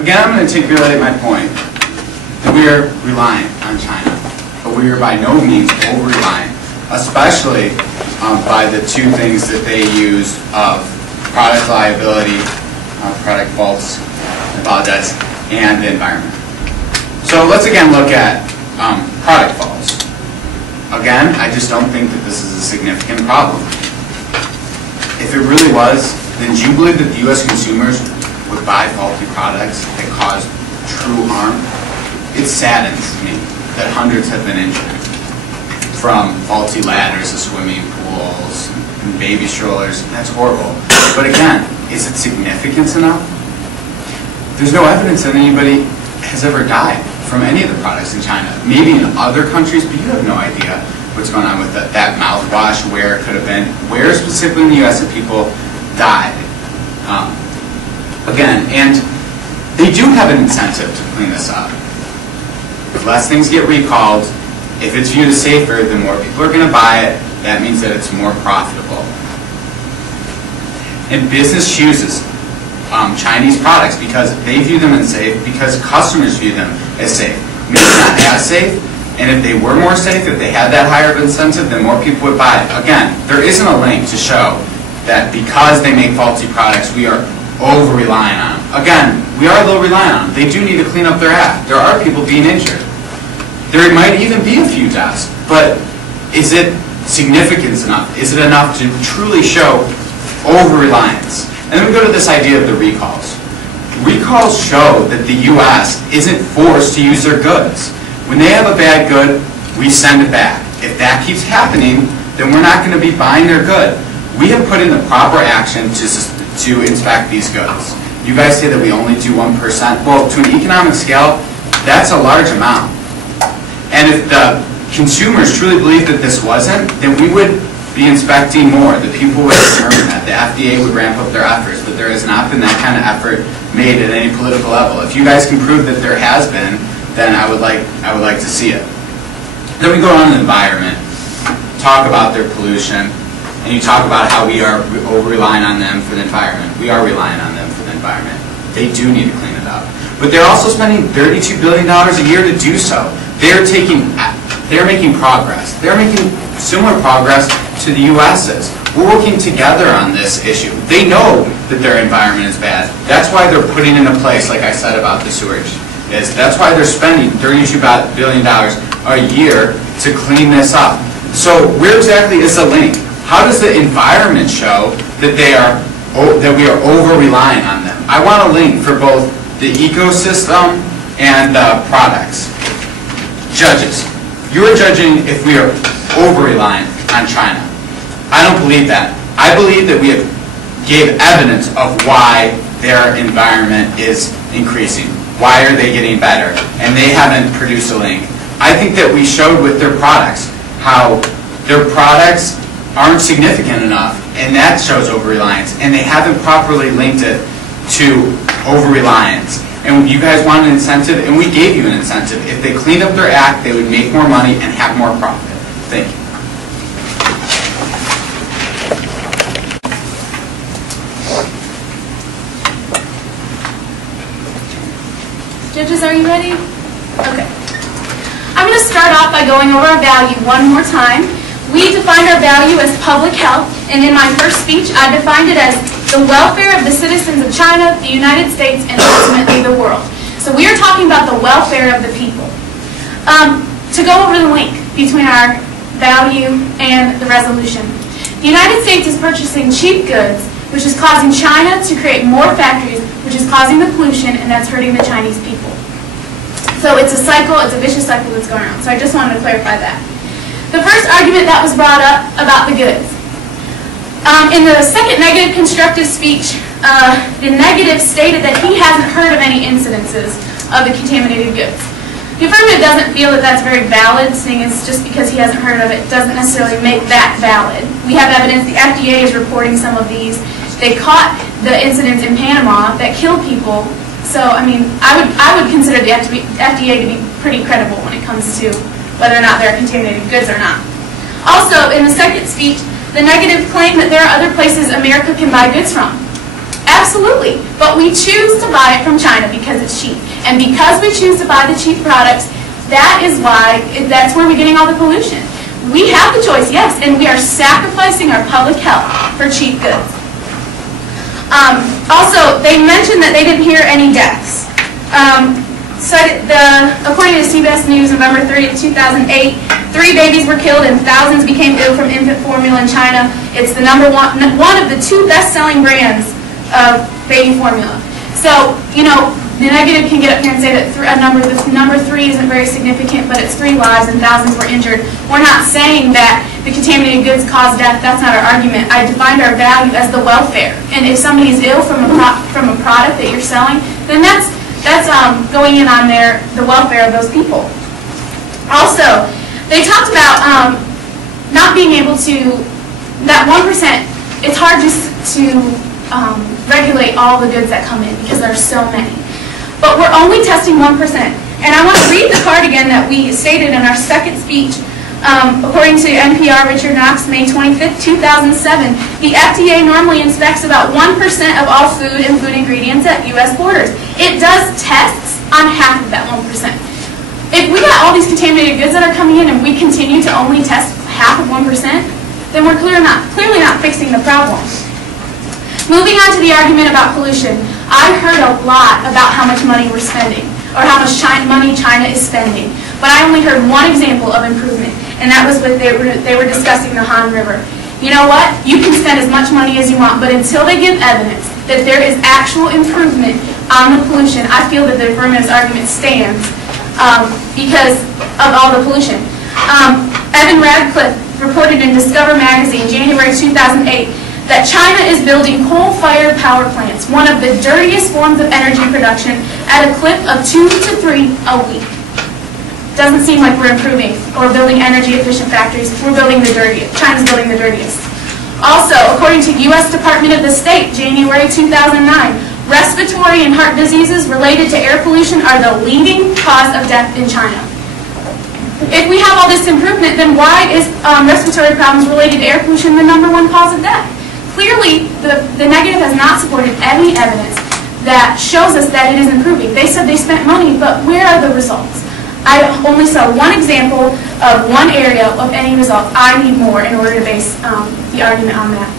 Again, I'm going to reiterate my point that we are reliant on China, but we are by no means over-reliant, especially by the two things that they use of product liability, product faults, apologize, and the environment. So let's again look at product faults. Again, I just don't think that this is a significant problem. If it really was, then do you believe that the U.S. consumers would buy faulty products that cause true harm? It saddens me that hundreds have been injured from faulty ladders to swimming pools and baby strollers. That's horrible. But again, is it significant enough? There's no evidence that anybody has ever died from any of the products in China. Maybe in other countries, but you have no idea what's going on with that mouthwash, where it could have been, where specifically in the U.S. that people died. Again, and they do have an incentive to clean this up. If less things get recalled, if it's viewed as safer, then more people are going to buy it. That means that it's more profitable. And business chooses Chinese products because they view them as safe, because customers view them as safe. Maybe not as safe, and if they were more safe, if they had that higher incentive, then more people would buy it. Again, there isn't a link to show that because they make faulty products, we are over-reliant on them. Again, we are a little reliant on them. They do need to clean up their act. There are people being injured. There might even be a few deaths, but is it significant enough? Is it enough to truly show over-reliance? And then we go to this idea of the recalls. Recalls show that the U.S. isn't forced to use their goods. When they have a bad good, we send it back. If that keeps happening, then we're not going to be buying their good. We have put in the proper action to inspect these goods. You guys say that we only do 1%. Well, to an economic scale, that's a large amount. And if the consumers truly believe that this wasn't, then we would be inspecting more. The people would determine that. The FDA would ramp up their efforts, but there has not been that kind of effort made at any political level. If you guys can prove that there has been, then I would like to see it. Then we go on to the environment, talk about their pollution, and you talk about how we are over-relying on them for the environment. We are relying on them for the environment. They do need to clean it up. But they're also spending $32 billion a year to do so. They're making progress. They're making similar progress to the U.S.'s. We're working together on this issue. They know that their environment is bad. That's why they're putting into place, like I said about the sewage. That's why they're spending $32 billion a year to clean this up. So where exactly is the link? How does the environment show that we are over-relying on them? I want a link for both the ecosystem and the products. Judges, you are judging if we are over-reliant on China. I don't believe that. I believe that we have gave evidence of why their environment is increasing. Why are they getting better? And they haven't produced a link. I think that we showed with their products how their products aren't significant enough, and that shows over-reliance, and they haven't properly linked it to over-reliance. And you guys wanted an incentive, and we gave you an incentive. If they cleaned up their act, they would make more money and have more profit. Thank you. Judges, are you ready? Okay. I'm going to start off by going over our value one more time. We defined our value as public health, and in my first speech, I defined it as the welfare of the citizens of China, the United States, and ultimately the world. So we are talking about the welfare of the people. To go over the link between our value and the resolution. The United States is purchasing cheap goods, which is causing China to create more factories, which is causing the pollution, and that's hurting the Chinese people. So it's a cycle, it's a vicious cycle that's going around. So I just wanted to clarify that. The first argument that was brought up about the goods. In the second negative constructive speech, the negative stated that he hasn't heard of any incidences of the contaminated goods. The affirmative doesn't feel that that's very valid, seeing as just because he hasn't heard of it doesn't necessarily make that valid. We have evidence, the FDA is reporting some of these. They caught the incidents in Panama that killed people. So, I mean, I would consider the FDA to be pretty credible when it comes to whether or not there are contaminated goods or not. Also, in the second speech, the negative claim that there are other places America can buy goods from. Absolutely. But we choose to buy it from China because it's cheap. And because we choose to buy the cheap products, that's where we're getting all the pollution. We have the choice, yes, and we are sacrificing our public health for cheap goods. Also, they mentioned that they didn't hear any deaths. According to CBS News, November 30th, 2008, 3 babies were killed and thousands became ill from infant formula in China. It's the one of the 2 best-selling brands of baby formula. So, you know, the negative can get up here and say that number 3 isn't very significant, but it's 3 lives and thousands were injured. We're not saying that the contaminated goods cause death. That's not our argument. I defined our value as the welfare. And if somebody is ill from a product that you're selling, then that's going in on the welfare of those people. Also, they talked about not being able to, that 1%, it's hard just to regulate all the goods that come in because there are so many. But we're only testing 1%. And I want to read the card again that we stated in our second speech. According to NPR, Richard Knox, May 25th, 2007, the FDA normally inspects about 1% of all food and food ingredients at U.S. borders. It does tests on half of that 1%. If we got all these contaminated goods that are coming in and we continue to only test half of 1%, then we're clearly not fixing the problem. Moving on to the argument about pollution, I heard a lot about how much money we're spending, or how much money China is spending. But I only heard one example of improvement, and that was when they were discussing the Han River. You know what? You can spend as much money as you want, but until they give evidence that there is actual improvement on the pollution, I feel that the affirmative argument stands because of all the pollution. Evan Radcliffe reported in Discover magazine, January 2008, that China is building coal-fired power plants, one of the dirtiest forms of energy production, at a clip of 2 to 3 a week. Doesn't seem like we're improving or building energy-efficient factories. We're building the dirtiest. China's building the dirtiest. Also, according to U.S. Department of the State, January 2009, respiratory and heart diseases related to air pollution are the leading cause of death in China. If we have all this improvement, then why is respiratory problems related to air pollution the #1 cause of death? Clearly, the negative has not supported any evidence that shows us that it is improving. They said they spent money, but where are the results? I only saw one example of one area of any results. I need more in order to base the argument on that.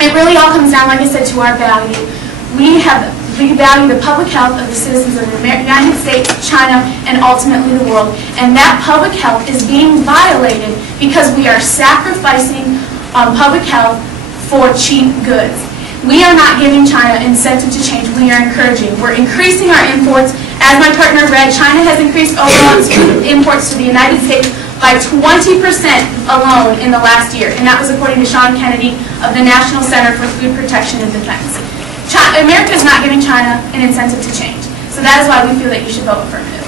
It really all comes down, like I said, to our value. We value the public health of the citizens of the United States, China, and ultimately the world. And that public health is being violated because we are sacrificing public health for cheap goods. We are not giving China incentive to change. We are encouraging. We're increasing our imports. As my partner read, China has increased overall food imports to the United States by 20% alone in the last year. And that was according to Sean Kennedy of the National Center for Food Protection and Defense. America is not giving China an incentive to change. So that is why we feel that you should vote affirmative.